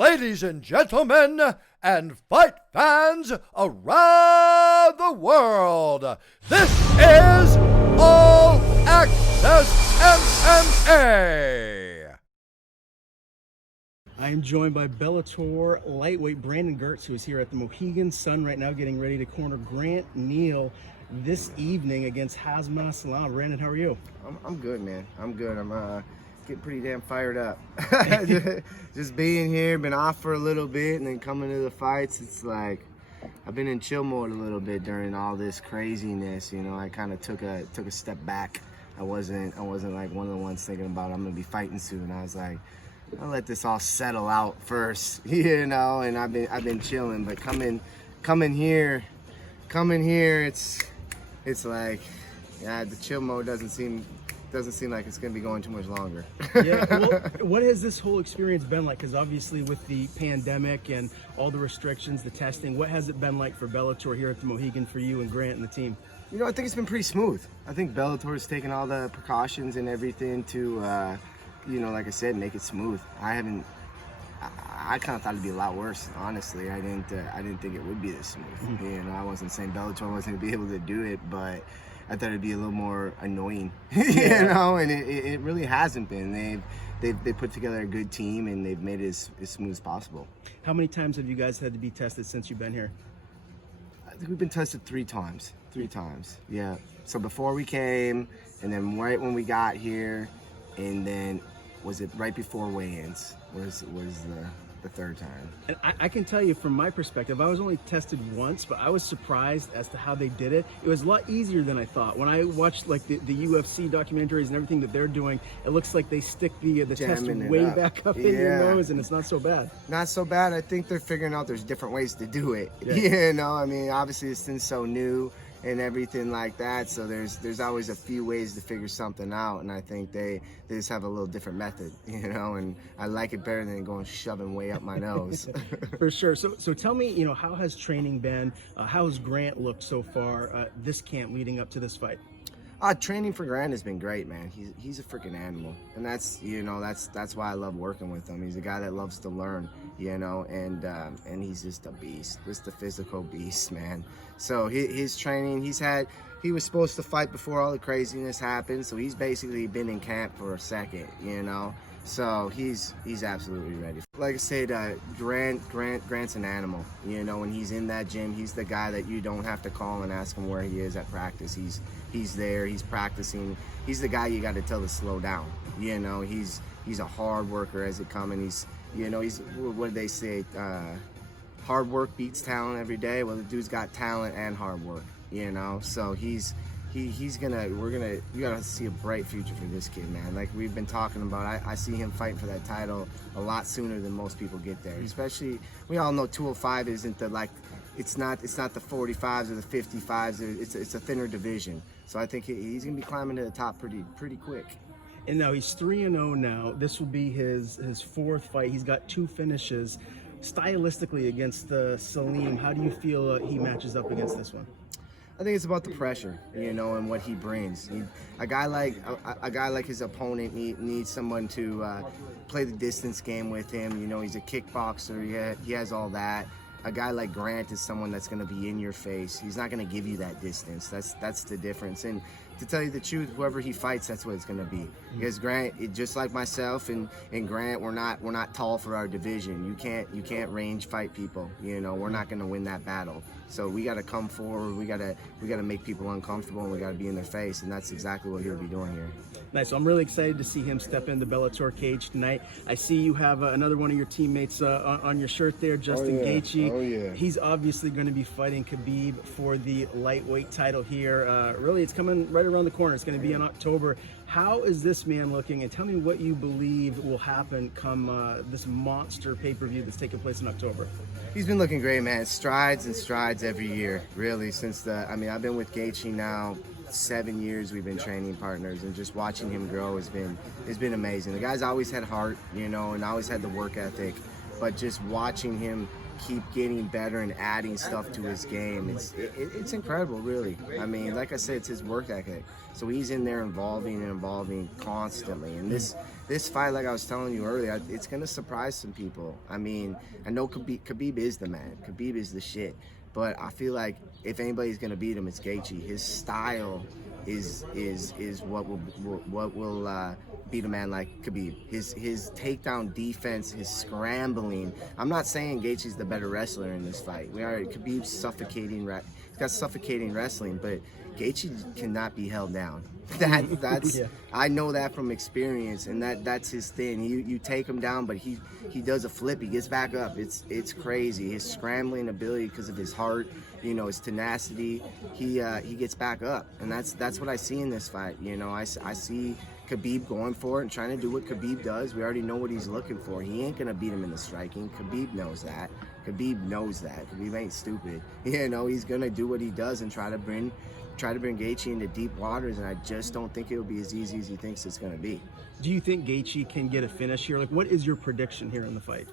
Ladies and gentlemen, and fight fans around the world, this is All Access MMA. I am joined by Bellator lightweight Brandon Girtz, who is here at the Mohegan Sun right now getting ready to corner Grant Neal this evening against Hamza Salim. Brandon, how are you? I'm good, man. I'm good. I'm getting pretty damn fired up. Just being here, been off for a little bit, and then coming to the fights, it's like I've been in chill mode a little bit during all this craziness. You know, I kind of took a step back. I wasn't like one of the ones thinking about I'm gonna be fighting soon. I was like, I'll let this all settle out first, you know. And I've been chilling, but coming here, it's like, yeah, the chill mode doesn't seem like it's gonna be going too much longer. Yeah. Well, what has this whole experience been like? Because obviously with the pandemic and all the restrictions, the testing, what has it been like for Bellator here at the Mohegan for you and Grant and the team? You know, I think it's been pretty smooth. I think Bellator has taken all the precautions and everything to, you know, like I said, make it smooth. I kind of thought it'd be a lot worse, honestly. I didn't think it would be this smooth. Mm-hmm. You know, I wasn't saying Bellator wasn't gonna be able to do it, but I thought it'd be a little more annoying, you know, and it really hasn't been. They've put together a good team and they've made it as smooth as possible. How many times have you guys had to be tested since you've been here? I think we've been tested 3 times. 3 times, yeah. So before we came, and then right when we got here, and then was it right before weigh-ins was the 3rd time. And I can tell you from my perspective, I was only tested once, but I was surprised as to how they did it. It was a lot easier than I thought. When I watched like the UFC documentaries and everything that they're doing, it looks like they stick the test way back up in your nose, and it's not so bad. Not so bad. I think they're figuring out there's different ways to do it. Yeah. You know, I mean, obviously this thing's so new and everything like that, so there's always a few ways to figure something out, and I think they just have a little different method, you know, and I like it better than going shoving way up my nose. For sure. So tell me, you know, how has training been? How has Grant looked so far this camp leading up to this fight? Training for Grant has been great, man. He's a freaking animal, and that's, you know, that's why I love working with him. He's a guy that loves to learn, you know, and he's just a beast, just a physical beast, man. So his training, he was supposed to fight before all the craziness happened, so he's basically been in camp for a second, you know. So he's absolutely ready. Like I said, Grant's an animal. You know, when he's in that gym, he's the guy that you don't have to call and ask him where he is at practice. He's there, he's practicing. He's the guy you got to tell to slow down. You know, he's a hard worker as it comes, and he's what do they say? Hard work beats talent every day. Well, the dude's got talent and hard work. You know, so you gotta see a bright future for this kid, man. Like we've been talking about, I see him fighting for that title a lot sooner than most people get there. Especially, we all know 205 isn't it's not the 45s or the 55s. It's a thinner division. So I think he's gonna be climbing to the top pretty quick. And now he's 3-0 now. This will be his 4th fight. He's got 2 finishes. Stylistically against Salim, how do you feel he matches up against this one? I think it's about the pressure, you know, and what he brings. A guy like his opponent needs someone to play the distance game with him. You know, he's a kickboxer. He has all that. A guy like Grant is someone that's going to be in your face. He's not going to give you that distance. That's the difference. And to tell you the truth, whoever he fights, that's what it's going to be. Because Grant, just like myself and Grant, we're not tall for our division. You can't range fight people. You know, we're not going to win that battle. So we got to come forward. We got to make people uncomfortable, and we got to be in their face, and that's exactly what he'll be doing here. Nice. So I'm really excited to see him step in the Bellator cage tonight. I see you have another one of your teammates on your shirt there, Justin Gaethje. Oh yeah. He's obviously going to be fighting Khabib for the lightweight title here. Really, it's coming right around the corner. It's going to be in October. How is this man looking? And tell me what you believe will happen come this monster pay-per-view that's taking place in October. He's been looking great, man. Strides and strides every year, really, since I've been with Gaethje now 7 years. We've been training partners, and just watching him grow has been amazing. The guy's always had heart, you know, and always had the work ethic, but just watching him keep getting better and adding stuff to his game. It's incredible, really. I mean, like I said, it's his work ethic. So he's in there evolving constantly. And this fight, like I was telling you earlier, it's going to surprise some people. I mean, I know Khabib is the man. Khabib is the shit. But I feel like if anybody's going to beat him, it's Gaethje. His style is what will beat a man like Khabib. His takedown defense, his scrambling. I'm not saying Gaethje's the better wrestler in this fight. Khabib's suffocating. He's got suffocating wrestling, but Gaethje cannot be held down. That's yeah. I know that from experience, and that's his thing. You take him down, but he does a flip. He gets back up. It's crazy. His scrambling ability, because of his heart, his tenacity. He gets back up, and that's what I see in this fight. I see Khabib going for it and trying to do what Khabib does. We already know what he's looking for. He ain't gonna beat him in the striking. Khabib knows that. Khabib ain't stupid. He's gonna do what he does and try to bring Gaethje into deep waters, and I just don't think it'll be as easy as he thinks it's going to be. Do you think Gaethje can get a finish here? Like, what is your prediction here in the fight?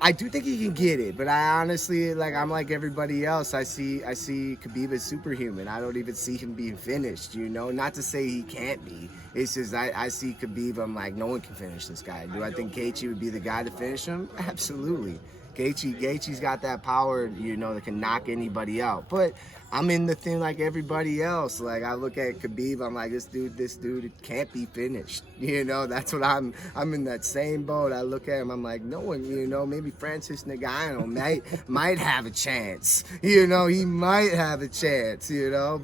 I do think he can get it, but I honestly, I'm like everybody else. I see Khabib as superhuman. I don't even see him being finished, Not to say he can't be. It's just I see Khabib, I'm like, no one can finish this guy. Do I think Gaethje would be the guy to finish him? Absolutely. Gaethje's got that power, that can knock anybody out. But I'm in the thing like everybody else. Like, I look at Khabib, I'm like, this dude can't be finished. That's what I'm in that same boat. I look at him, I'm like, no one, maybe Francis Ngannou might have a chance. He might have a chance,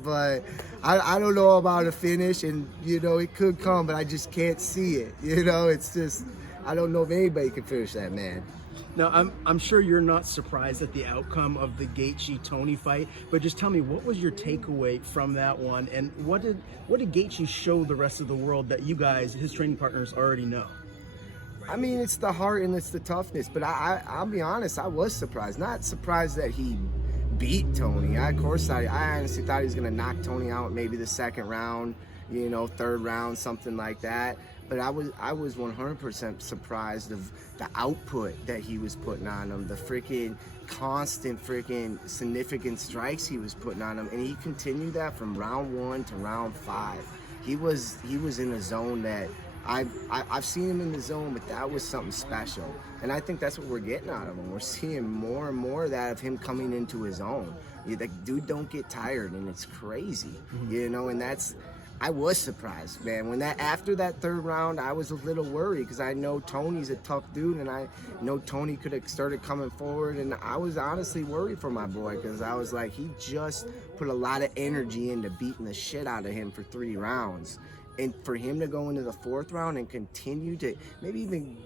but I don't know about a finish, and it could come, but I just can't see it. It's just, I don't know if anybody can finish that man. Now, I'm sure you're not surprised at the outcome of the Gaethje-Tony fight, but just tell me, what was your takeaway from that one, and what did Gaethje show the rest of the world that you guys, his training partners, already know? I mean, it's the heart and it's the toughness, but I'll be honest, I was surprised. Not surprised that he beat Tony. I honestly thought he was going to knock Tony out maybe the second round, third round, something like that. But I was 100% surprised of the output that he was putting on him, the freaking constant significant strikes he was putting on him, and he continued that from round 1 to round 5. He was in a zone that I've seen him in the zone, but that was something special, and I think that's what we're getting out of him. We're seeing more and more of that, of him coming into his own. Like, dude, don't get tired, and it's crazy, and that's. I was surprised, man. After that third round, I was a little worried because I know Tony's a tough dude, and I know Tony could have started coming forward, and I was honestly worried for my boy because I was like, he just put a lot of energy into beating the shit out of him for 3 rounds. And for him to go into the 4th round and continue to maybe even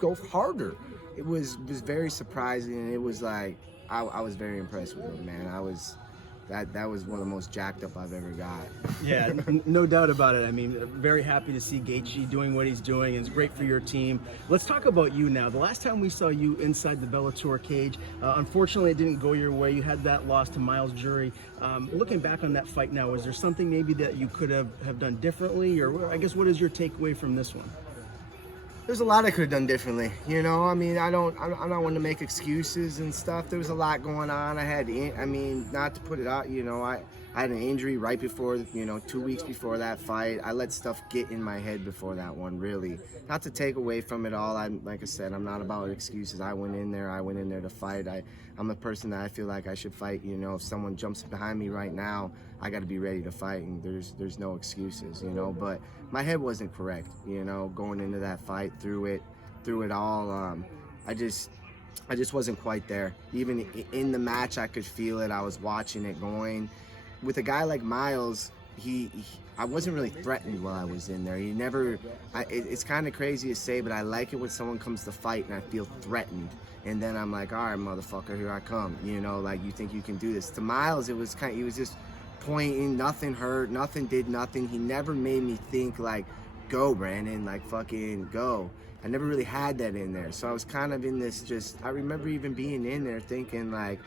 go harder, it was very surprising, and it was like, I was very impressed with him, man. That was one of the most jacked up I've ever got. Yeah, no doubt about it. I mean, very happy to see Gaethje doing what he's doing. It's great for your team. Let's talk about you now. The last time we saw you inside the Bellator cage, unfortunately it didn't go your way. You had that loss to Myles Jury. Looking back on that fight now, is there something maybe that you could have done differently? Or I guess, what is your takeaway from this one? There's a lot I could have done differently, I mean, I'm not one to make excuses and stuff. There was a lot going on. Not to put it out, I had an injury right before, 2 weeks before that fight. I let stuff get in my head before that one, really. Not to take away from it all. Like I said, I'm not about excuses. I went in there to fight. I'm a person that I feel like I should fight. If someone jumps behind me right now, I got to be ready to fight, and there's no excuses, but my head wasn't correct, going into that fight, through it all. I just wasn't quite there. Even in the match, I could feel it. I was watching it going. With a guy like Myles, I wasn't really threatened while I was in there. It's kind of crazy to say, but I like it when someone comes to fight and I feel threatened. And then I'm like, all right, motherfucker, here I come. Like, you think you can do this. To Myles, he was just pointing, nothing hurt, nothing did nothing. He never made me think like, go Brandon, like fucking go. I never really had that in there. So I was kind of in this I remember even being in there thinking like,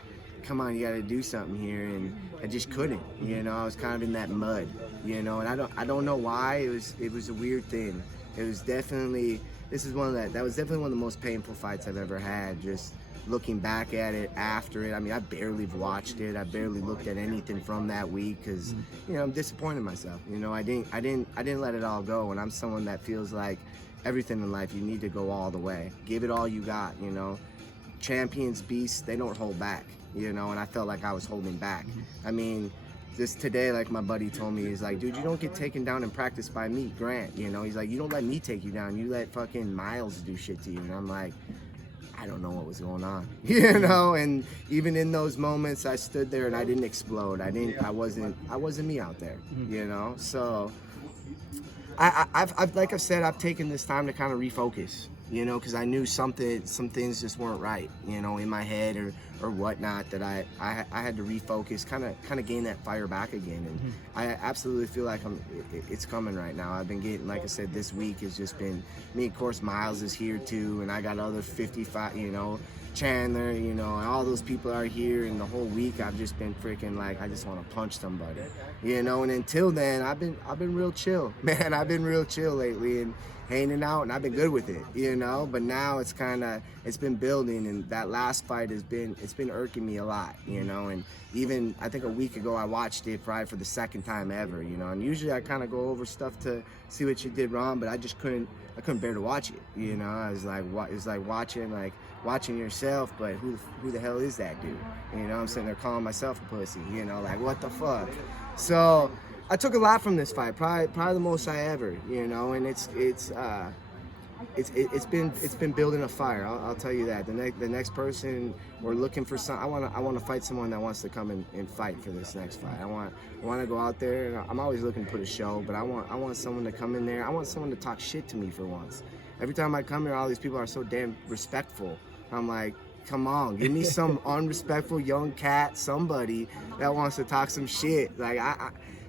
come on, you gotta do something here, and I just couldn't, I was kind of in that mud, and I don't know why. It was a weird thing. It was definitely this is that was definitely one of the most painful fights I've ever had. Just looking back at it after it, I mean, I barely watched it. I barely looked at anything from that week because, you know, I'm disappointed in myself. You know, I didn't let it all go, and I'm someone that feels like everything in life you need to go all the way, give it all you got. You know, champions, beasts, they don't hold back. You know, and I felt like I was holding back. I mean, just today, like my buddy told me, he's like, dude, you don't get taken down in practice by me, Grant. You know, he's like, you don't let me take you down. You let fucking Myles do shit to you. And I'm like, I don't know what was going on, you know. And even in those moments, I stood there and I didn't explode. I wasn't me out there, you know. So I've like I've said, I've taken this time to kind of refocus, you know, because I knew some things just weren't right, you know, in my head or whatnot, that I had to refocus, kind of gain that fire back again. And I absolutely feel like it's coming right now. I've been getting, like I said, this week has just been me. Of course, Myles is here too, and I got other 55, you know, Chandler, you know, and all those people are here. And the whole week I've just been freaking like, I just want to punch somebody, you know. And until then, I've been real chill, man. I've been real chill lately and hanging out, and I've been good with it, you know. But now it's been building, and that last fight it's been irking me a lot, you know. And even I think a week ago I watched it probably for the second time ever, you know. And usually I kind of go over stuff to see what you did wrong, but I just couldn't bear to watch it, you know. I was like, what? It's like watching yourself, but who the hell is that dude? You know, I'm sitting there calling myself a pussy, you know, like what the fuck. So I took a lot from this fight, probably the most I ever, you know. And it's been building a fire. I'll tell you that. The next person we're looking for, I want to fight someone that wants to come and fight for this next fight. I want to go out there, and I'm always looking to put a show, but I want someone to come in there. I want someone to talk shit to me for once. Every time I come here, all these people are so damn respectful. I'm like, come on, give me some unrespectful young cat, somebody that wants to talk some shit. Like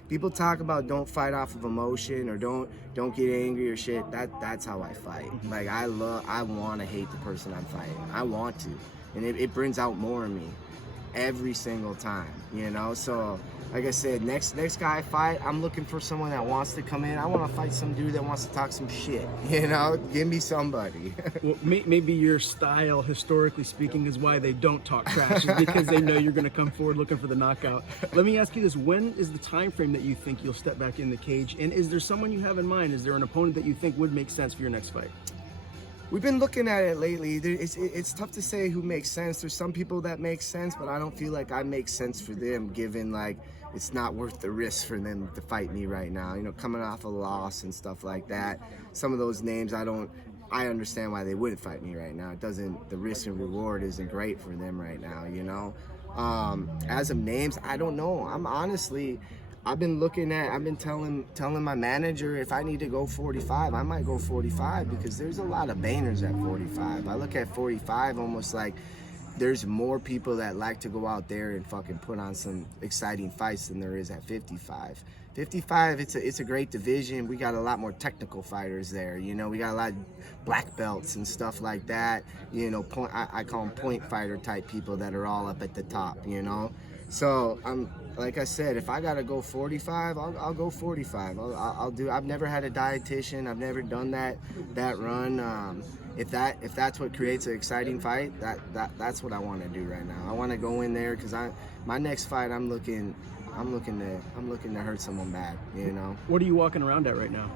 people talk about don't fight off of emotion or don't get angry or shit. That's how I fight. Like I want to hate the person I'm fighting. I want to, and it brings out more in me every single time, you know. So like I said, next guy I fight, I'm looking for someone that wants to come in. I want to fight some dude that wants to talk some shit, you know. Give me somebody. Well, maybe your style, historically speaking, is why they don't talk trash, is because they know you're going to come forward looking for the knockout. Let me ask you this: when is the time frame that you think you'll step back in the cage? And is there someone you have in mind? Is there an opponent that you think would make sense for your next fight? We've been looking at it lately. It's tough to say who makes sense. There's some people that make sense, but I don't feel like I make sense for them, given like it's not worth the risk for them to fight me right now. You know, coming off a loss and stuff like that. Some of those names, I understand why they wouldn't fight me right now. The risk and reward isn't great for them right now, you know. As of names, I don't know. I've been telling my manager if I need to go 45, I might go 45, because there's a lot of banners at 45. I look at 45 almost like there's more people that like to go out there and fucking put on some exciting fights than there is at 55. 55, it's a great division. We got a lot more technical fighters there, you know. We got a lot of black belts and stuff like that, you know. I call them point fighter type people that are all up at the top, you know. So like I said, if I gotta go 45, I'll go 45. I'll do. I've never had a dietitian. I've never done that run. If that's what creates an exciting fight, that's what I want to do right now. I want to go in there because my next fight, I'm looking to hurt someone bad, you know. What are you walking around at right now?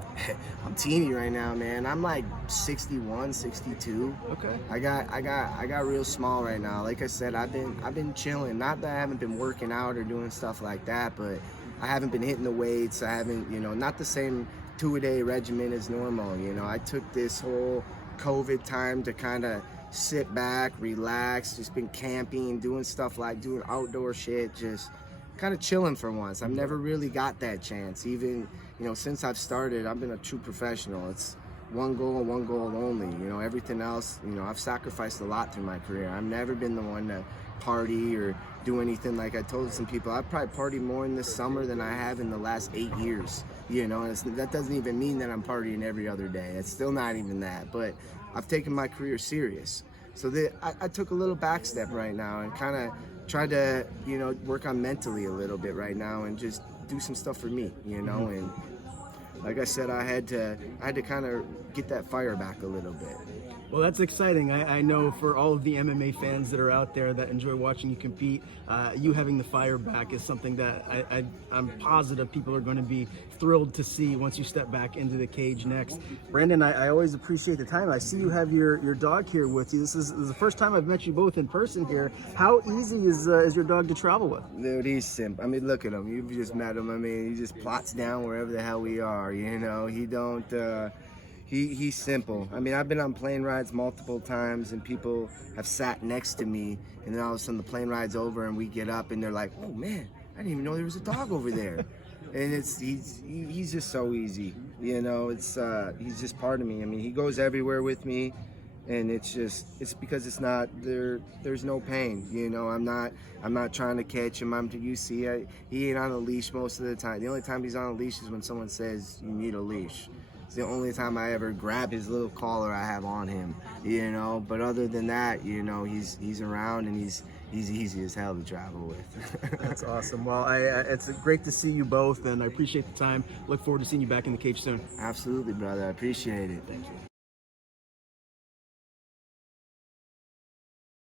I'm teeny right now, man. I'm like 61, 62. Okay. I got real small right now. Like I said, I've been chilling. Not that I haven't been working out or doing stuff like that, but I haven't been hitting the weights. I haven't, you know, not the same 2-a-day regimen as normal. You know, I took this whole COVID time to kind of sit back, relax, just been camping, doing outdoor shit, just kind of chilling for once. I've never really got that chance. Even, you know, since I've started, I've been a true professional. It's one goal only. You know, everything else, you know, I've sacrificed a lot through my career. I've never been the one to party or do anything. Like I told some people, I've probably partied more in this summer than I have in the last 8 years. You know, and that doesn't even mean that I'm partying every other day. It's still not even that. But I've taken my career serious. So I took a little back step right now and kind of tried to, you know, work on mentally a little bit right now and just do some stuff for me, you know. And like I said, I had to kind of get that fire back a little bit. Well, that's exciting. I know for all of the MMA fans that are out there that enjoy watching you compete, you having the fire back is something that I'm positive people are going to be thrilled to see once you step back into the cage next. Brandon, I always appreciate the time. I see you have your dog here with you. This is the first time I've met you both in person here. How easy is your dog to travel with? Dude, he's simple. I mean, look at him. You've just met him. I mean, he just plots down wherever the hell we are. You know, he don't. He's simple. I mean, I've been on plane rides multiple times, and people have sat next to me, and then all of a sudden the plane ride's over, and we get up, and they're like, "Oh man, I didn't even know there was a dog over there." And he's just so easy. You know, he's just part of me. I mean, he goes everywhere with me, and it's because it's not there. There's no pain. You know, I'm not trying to catch him. He ain't on a leash most of the time. The only time he's on a leash is when someone says you need a leash. It's the only time I ever grab his little collar I have on him, you know. But other than that, you know, he's around, and he's easy as hell to travel with. That's awesome. Well, it's great to see you both, and I appreciate the time. Look forward to seeing you back in the cage soon. Absolutely, brother. I appreciate it. Thank you.